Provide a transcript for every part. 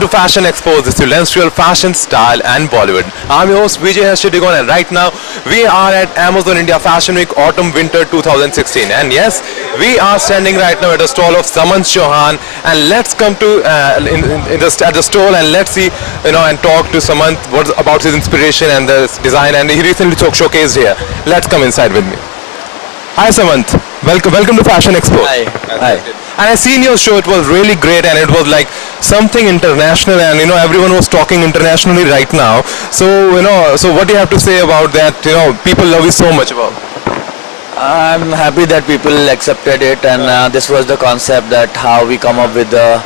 To Fashion Expo, this is Lenstrual Fashion, Style and Bollywood. I'm your host Vijay Hashtigon and right now we are at Amazon India Fashion Week Autumn Winter 2016 and yes, we are standing right now at a stall of Samant Chauhan and let's come to at the stall and let's see and talk to Samant what about his inspiration and the design, and he recently showcased here. Let's come inside with me. Hi Samant, welcome to Fashion Expo. Hi. Hi. And I seen your show, it was really great and it was like something international, and everyone was talking internationally right now. So what do you have to say about that? People love you so much about. I'm happy that people accepted it, and this was the concept that how we come up with the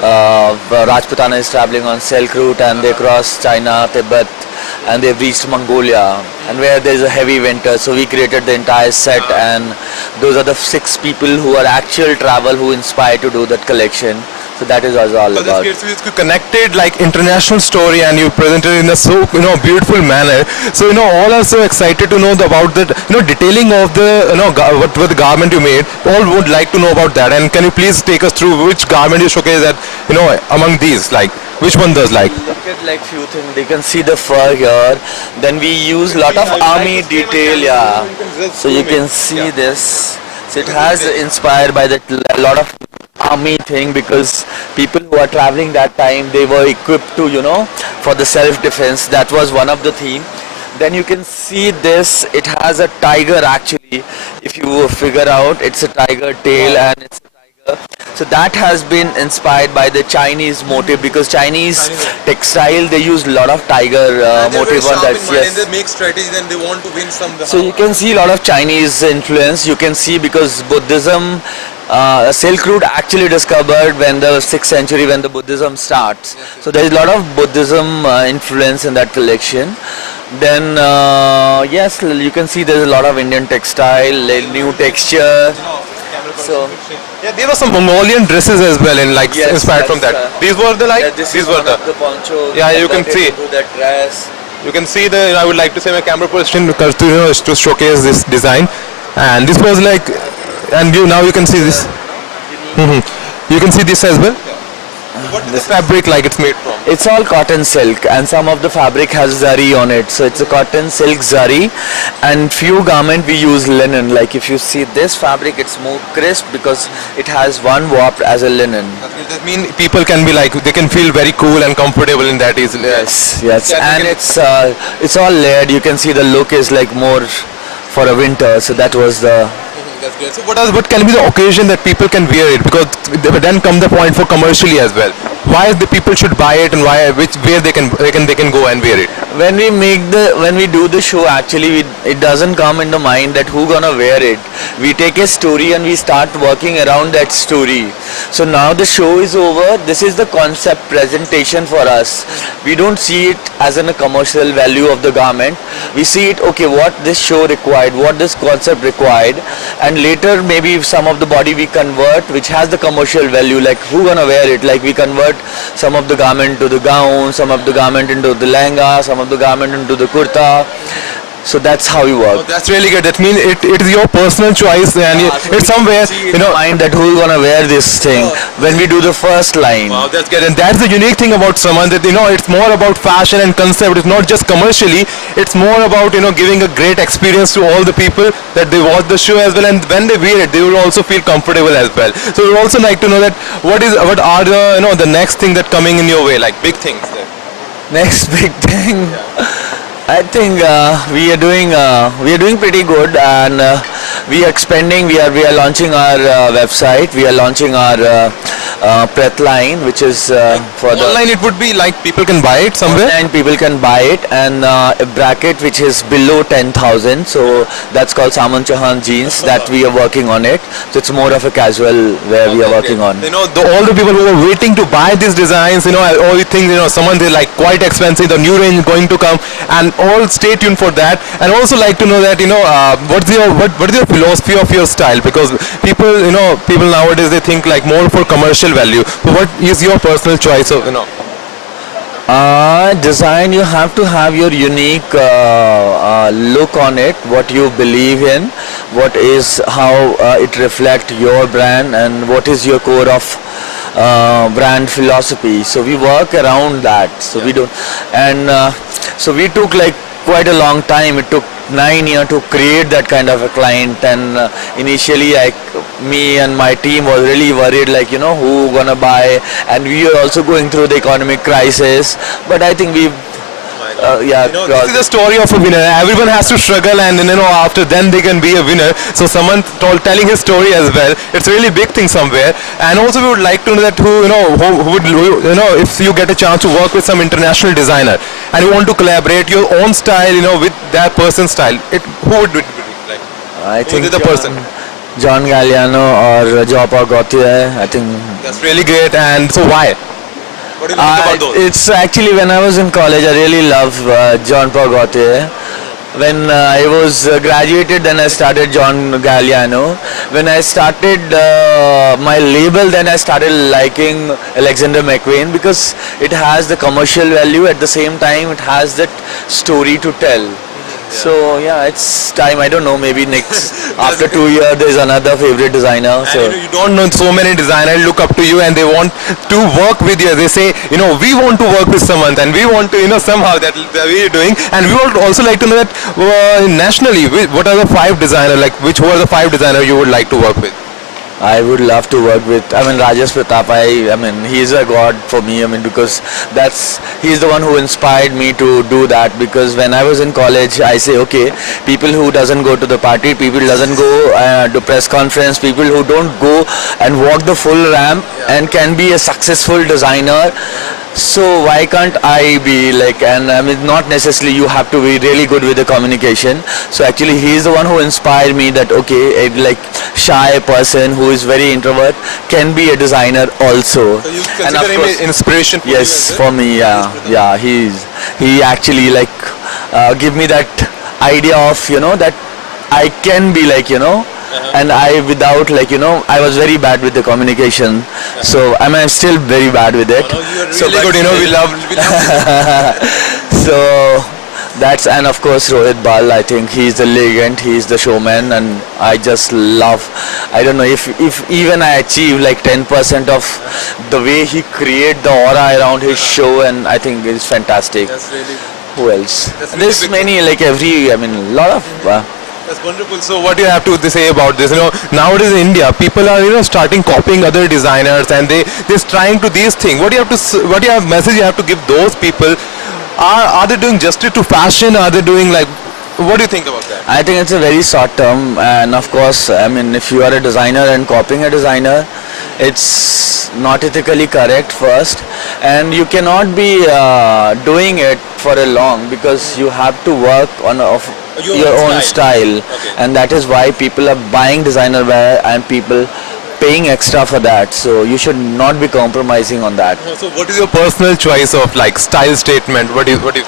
Rajputana is traveling on Silk Route and they cross China, Tibet, and they've reached Mongolia, and where there's a heavy winter, so we created the entire set, and those are the 6 people who are actual travel who inspired to do that collection. So that is what it's all about. So you connected like international story and you presented in a so beautiful manner. So all are so excited to know about the detailing of the what the garment you made. All would like to know about that. And can you please take us through which garment you showcase that among these, like which one does like? Look at like few things. You can see the fur here. Then we use lot of army detail. Yeah. So you can see this. So it has inspired by that lot of army thing, because people who are traveling that time, they were equipped to for the self-defense. That was one of the theme. Then you can see this, it has a tiger actually. If you figure out, it's a tiger tail and it's a tiger. So that has been inspired by the Chinese motive, because Chinese textile, they use a lot of tiger motive on that. Yes. They make strategies and they want to win some. So you can see a lot of Chinese influence. You can see because Buddhism, Silk Route actually discovered when the 6th century when the Buddhism starts. So there is a lot of Buddhism influence in that collection. Then yes, you can see there is a lot of Indian textile, new texture. So yeah, there were some Mongolian dresses as well, in like yes, inspired from that. These were the like these were the ponchos. Yeah, you can see. That dress. You can see the. I would like to say my camera person to showcase this design, and this was like, and now you can see this. You can see this as well. What is the fabric like it's made from? It's all cotton silk, and some of the fabric has zari on it. So it's a cotton silk zari, and few garment we use linen. Like if you see this fabric, it's more crisp because it has one warp as a linen. That means people can be like, they can feel very cool and comfortable in that easily. Yes, and it's all layered. You can see the look is like more for a winter. So that was the. That's great. So what can be the occasion that people can wear it? Because then come the point for commercially as well. Why the people should buy it, and where they can go and wear it? When we do the show, actually it doesn't come in the mind that who gonna wear it. We take a story and we start working around that story. So now the show is over. This is the concept presentation for us. We don't see it as a commercial value of the garment. We see it, okay, what this show required, what this concept required, and later maybe some of the body we convert which has the commercial value, like who gonna wear it, like we convert some of the garment to the gown, some of the garment into the lehenga, some of the garment into the kurta. So that's how we work. Oh, that's really good. That means it is your personal choice, and so it's somewhere mind that who's gonna wear this thing when we do the first line. Wow, that's good. And that's the unique thing about Samant, that it's more about fashion and concept. It's not just commercially. It's more about giving a great experience to all the people that they watch the show as well, and when they wear it, they will also feel comfortable as well. So we would also like to know that what are the the next thing that coming in your way, like big things there. Next big thing. I think we are doing pretty good, and we are expanding. We are launching our website. We are launching our Preth line, which is for the online. It would be like people can buy it somewhere. Online people can buy it, and a bracket which is below 10,000. So that's called Samant Chauhan jeans. That we are working on it. So it's more of a casual where we are working on. All the people who are waiting to buy these designs, all the things, someone they like quite expensive. The new range going to come, and all stay tuned for that. And also like to know that what is your philosophy of your style, because people nowadays they think like more for commercial value. So what is your personal choice of Design, you have to have your unique look on it, what you believe in, what is how it reflects your brand, and what is your core of brand philosophy. So we work around that. So we don't, and so we took like quite a long time. It took 9 years to create that kind of a client, and initially me and my team was really worried, like, you know, who gonna buy, and we were also going through the economic crisis, but I think we yeah, You know, this is the story of a winner. Everyone has to struggle, and you know, after then they can be a winner. So someone telling his story as well. It's a really big thing somewhere. And also, we would like to know that who would if you get a chance to work with some international designer and you want to collaborate your own style, with that person's style. Who would it be like? I Who think is the person? John Galliano or Jean-Paul Gaultier. I think That's really great. And so why? What do you like about those? it's actually when I was in college, I really love Jean-Paul Gaultier. When I was graduated, then I started John Galliano. When I started my label, then I started liking Alexander McQueen because it has the commercial value. At the same time, it has that story to tell. So yeah, it's time. I don't know. Maybe next after 2 years, there's another favorite designer. So And, you don't know, so many designers look up to you and they want to work with you. They say, we want to work with someone and we want to, somehow that we are doing. And we would also like to know that nationally, what are the 5 designers, like who are the 5 designers you would like to work with? I would love to work with, Rajesh Pratap. I mean, he's a god for me. Because he's the one who inspired me to do that. Because when I was in college, I say, okay, people who doesn't go to the party, people doesn't go to press conference, people who don't go and walk the full ramp and can be a successful designer. So why can't I be like, and not necessarily you have to be really good with the communication. So actually he's the one who inspired me that, okay, a like shy person who is very introvert can be a designer also. So you And consider of him course- an inspiration for you Yes, as well? for me, yeah. He actually like give me that idea of, that I can be like, and I without like, I was very bad with the communication. So I'm still very bad with it. No, you are So, really but- good, we love So that's, and of course Rohit Bal, I think he's the legend, he's the showman, and I just love, I don't know if even I achieve like 10% of the way he create the aura around his show, and I think it's fantastic. That's really, Who else? That's really There's big. many, like lot of that's wonderful. So what do you have to say about this? Nowadays in India, people are starting copying other designers and they're trying to these things. What do you have message you have to give those people? Are they doing justice to fashion? Are they doing like? What do you think about that? I think it's a very short term, and of course, if you are a designer and copying a designer, it's not ethically correct first, and you cannot be doing it for a long, because you have to work on your own style. Okay. And that is why people are buying designer wear and people paying extra for that. So you should not be compromising on that. So what is your personal choice of like style statement? What do you?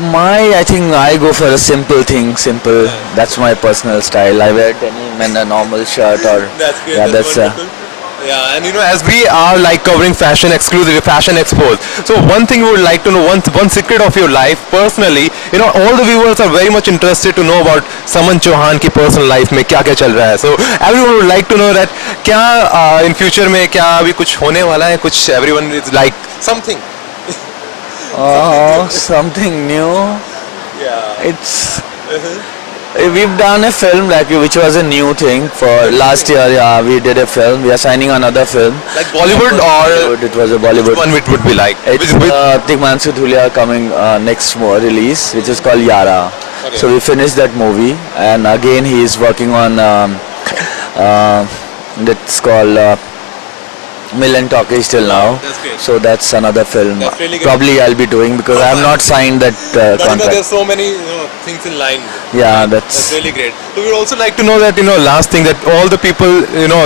I think I go for a simple thing, simple. That's my personal style. I wear denim and a normal shirt, or That's great. yeah, That's that's wonderful. Yeah, and as we are like covering fashion exclusive, fashion expos. So one thing we would like to know, one secret of your life personally. All the viewers are very much interested to know about Saman Chauhan की personal life में क्या क्या चल रहा है. So everyone would like to know that क्या in future में क्या अभी कुछ होने वाला है, कुछ everyone is like something. something new. Yeah. It's we've done a film which was a new thing for last year. Yeah, we did a film. We are signing another film. Like Bollywood or It was a Bollywood. one it would be like. It's Tigmanshu Dhulia coming next release, which is called Yara. Okay. So we finished that movie, and again he is working on that's called Mill & Talkies till now. That's great. So that's another film. That's really good. Probably I'll be doing, because I have not signed that But contract. there's so many things in line. Yeah, That's really great. So we'd also like to know that last thing, that all the people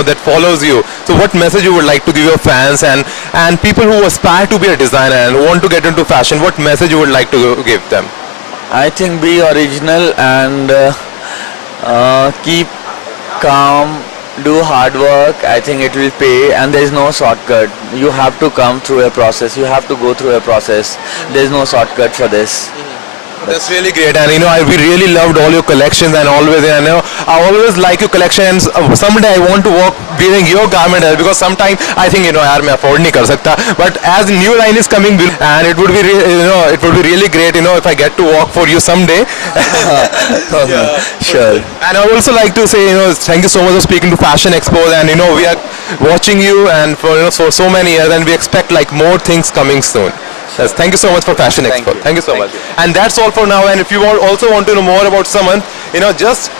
that follows you. So what message you would like to give your fans and people who aspire to be a designer and want to get into fashion? What message you would like to give them? I think be original and keep calm. Do hard work. I think it will pay, and there is no shortcut. You have to come through a process. You have to go through a process. There is no shortcut for this. That's really great, and we really loved all your collections, and always, I always like your collections. Someday I want to walk wearing your garment because sometimes I think यार मैं afford नहीं कर सकता. But as new line is coming, and it would be it would be really great, if I get to walk for you someday. Sure. And I would also like to say, thank you so much for speaking to Fashion Expo, and we are watching you, and for so many years, and we expect like more things coming soon. Yes, thank you so much for Fashion Thank Expo. you. Thank you so Thank much. And that's all for now. And if you also want to know more about someone, just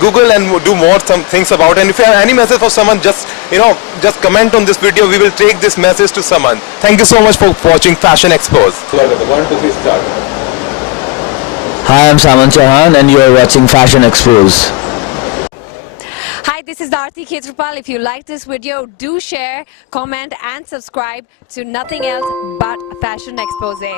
Google and do more some things about. And if you have any message for someone, just comment on this video. We will take this message to someone. Thank you so much for watching Fashion Expos. 1, 2, 3, start. Hi, I'm Saman Chauhan and you're watching Fashion Expos. Hi, this is Darthi Khetrapal. If you like this video, do share, comment and subscribe to nothing else but Fashion Expose.